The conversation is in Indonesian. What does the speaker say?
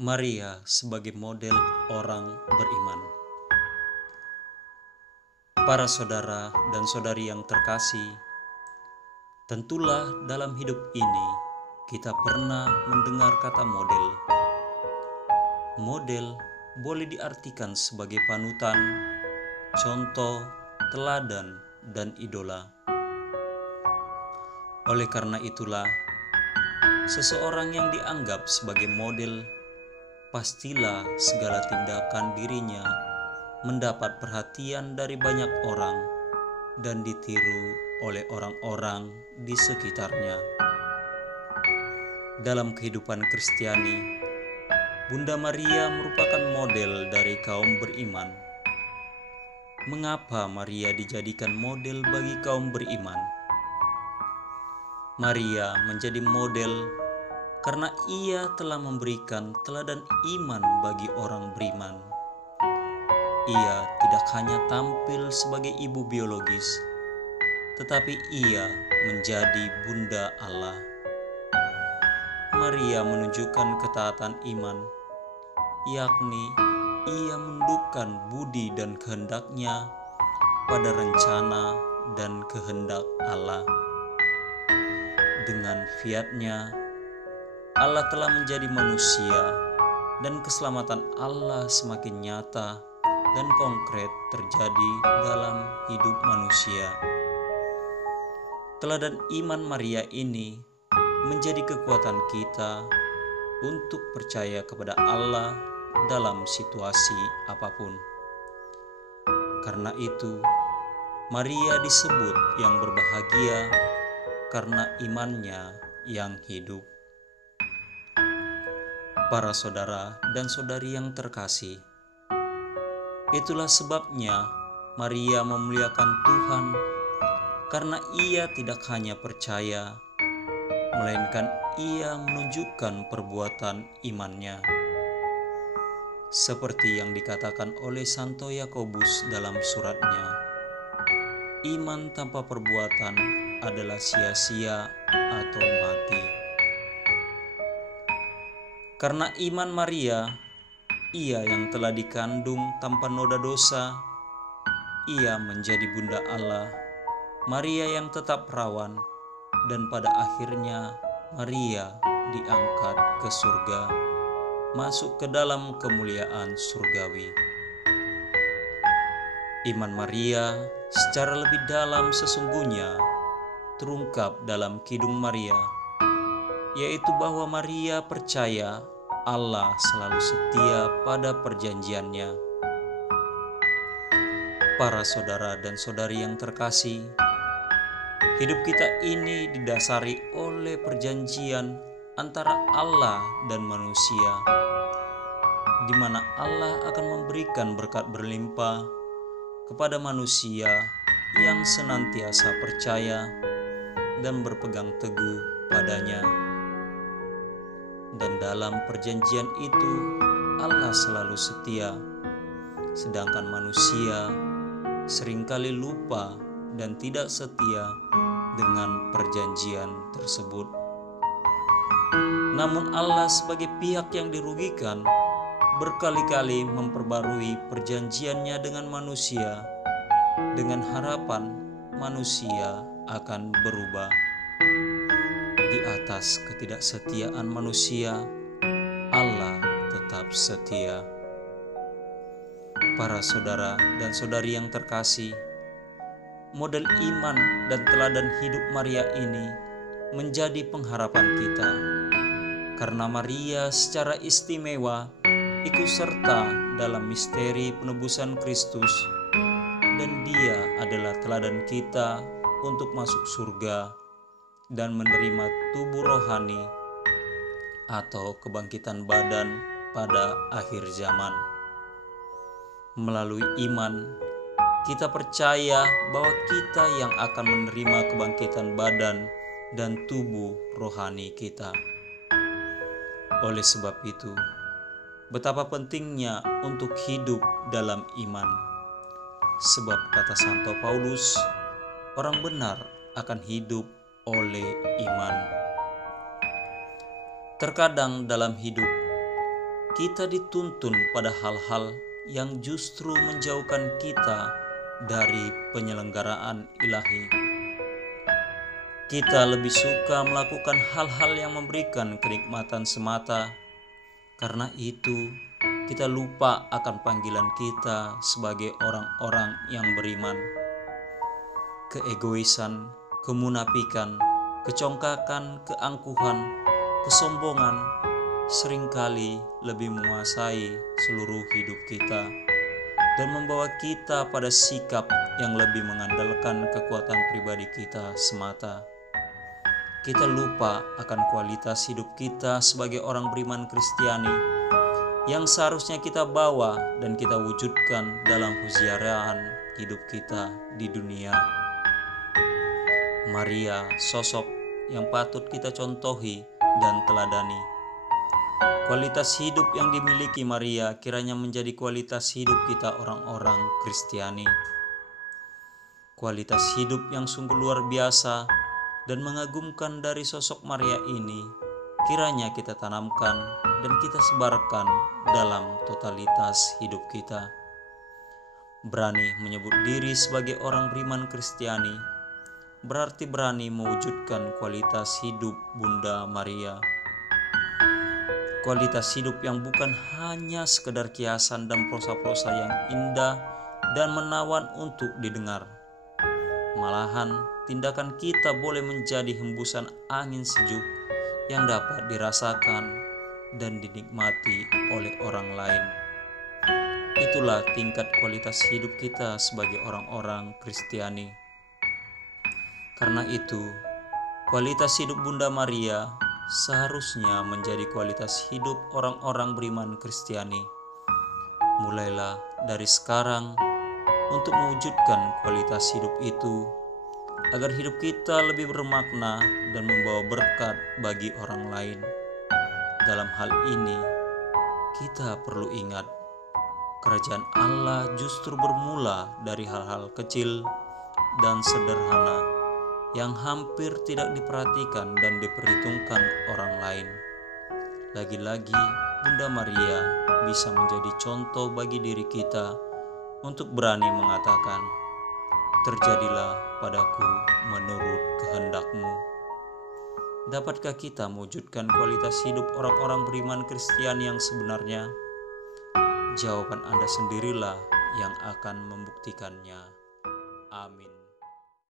Maria sebagai model orang beriman. Para saudara dan saudari yang terkasih, tentulah dalam hidup ini kita pernah mendengar kata model. Model boleh diartikan sebagai panutan, contoh, teladan, dan idola. Oleh karena itulah, seseorang yang dianggap sebagai model pastilah segala tindakan dirinya mendapat perhatian dari banyak orang dan ditiru oleh orang-orang di sekitarnya. Dalam kehidupan Kristiani, Bunda Maria merupakan model dari kaum beriman. Mengapa Maria dijadikan model bagi kaum beriman? Maria menjadi model karena ia telah memberikan teladan iman bagi orang beriman. Ia tidak hanya tampil sebagai ibu biologis, tetapi ia menjadi Bunda Allah. Maria menunjukkan ketaatan iman, yakni ia menundukkan budi dan kehendaknya pada rencana dan kehendak Allah. Dengan fiat-Nya, Allah telah menjadi manusia dan keselamatan Allah semakin nyata dan konkret terjadi dalam hidup manusia. Teladan iman Maria ini menjadi kekuatan kita untuk percaya kepada Allah dalam situasi apapun. Karena itu, Maria disebut yang berbahagia karena imannya yang hidup. Para saudara dan saudari yang terkasih, itulah sebabnya Maria memuliakan Tuhan karena ia tidak hanya percaya, melainkan ia menunjukkan perbuatan imannya. Seperti yang dikatakan oleh Santo Yakobus dalam suratnya, iman tanpa perbuatan adalah sia-sia atau mati. Karena iman Maria, ia yang telah dikandung tanpa noda dosa, ia menjadi Bunda Allah. Maria yang tetap perawan, dan pada akhirnya Maria diangkat ke surga, masuk ke dalam kemuliaan surgawi. Iman Maria secara lebih dalam sesungguhnya terungkap dalam Kidung Maria, yaitu bahwa Maria percaya Allah selalu setia pada perjanjiannya. Para saudara dan saudari yang terkasih, hidup kita ini didasari oleh perjanjian antara Allah dan manusia, di mana Allah akan memberikan berkat berlimpah kepada manusia yang senantiasa percaya dan berpegang teguh padanya. Dan dalam perjanjian itu Allah selalu setia, sedangkan manusia seringkali lupa dan tidak setia dengan perjanjian tersebut. Namun Allah sebagai pihak yang dirugikan berkali-kali memperbarui perjanjiannya dengan manusia dengan harapan manusia akan berubah. Di atas ketidaksetiaan manusia, Allah tetap setia. Para saudara dan saudari yang terkasih, model iman dan teladan hidup Maria ini menjadi pengharapan kita, karena Maria secara istimewa ikut serta dalam misteri penebusan Kristus, dan dia adalah teladan kita untuk masuk surga dan menerima tubuh rohani atau kebangkitan badan pada akhir zaman. Melalui iman, kita percaya bahwa kita yang akan menerima kebangkitan badan dan tubuh rohani kita. Oleh sebab itu, betapa pentingnya untuk hidup dalam iman. Sebab kata Santo Paulus, orang benar akan hidup oleh iman. Terkadang dalam hidup kita dituntun pada hal-hal yang justru menjauhkan kita dari penyelenggaraan ilahi. Kita lebih suka melakukan hal-hal yang memberikan kenikmatan semata. Karena itu, kita lupa akan panggilan kita sebagai orang-orang yang beriman. Keegoisan, kemunafikan, kecongkakan, keangkuhan, kesombongan seringkali lebih menguasai seluruh hidup kita dan membawa kita pada sikap yang lebih mengandalkan kekuatan pribadi kita semata. Kita lupa akan kualitas hidup kita sebagai orang beriman Kristiani yang seharusnya kita bawa dan kita wujudkan dalam keziarahan hidup kita di dunia. Maria, sosok yang patut kita contohi dan teladani. Kualitas hidup yang dimiliki Maria kiranya menjadi kualitas hidup kita orang-orang Kristiani. Kualitas hidup yang sungguh luar biasa dan mengagumkan dari sosok Maria ini kiranya kita tanamkan dan kita sebarkan dalam totalitas hidup kita. Berani menyebut diri sebagai orang beriman Kristiani berarti berani mewujudkan kualitas hidup Bunda Maria. Kualitas hidup yang bukan hanya sekedar kiasan dan prosa-prosa yang indah dan menawan untuk didengar. Malahan, tindakan kita boleh menjadi hembusan angin sejuk yang dapat dirasakan dan dinikmati oleh orang lain. Itulah tingkat kualitas hidup kita sebagai orang-orang Kristiani. Karena itu, kualitas hidup Bunda Maria seharusnya menjadi kualitas hidup orang-orang beriman Kristiani. Mulailah dari sekarang untuk mewujudkan kualitas hidup itu, agar hidup kita lebih bermakna dan membawa berkat bagi orang lain. Dalam hal ini, kita perlu ingat, kerajaan Allah justru bermula dari hal-hal kecil dan sederhana yang hampir tidak diperhatikan dan diperhitungkan orang lain. Lagi-lagi, Bunda Maria bisa menjadi contoh bagi diri kita untuk berani mengatakan, "Terjadilah padaku menurut kehendak-Mu." Dapatkah kita mewujudkan kualitas hidup orang-orang beriman Kristiani yang sebenarnya? Jawaban Anda sendirilah yang akan membuktikannya. Amin.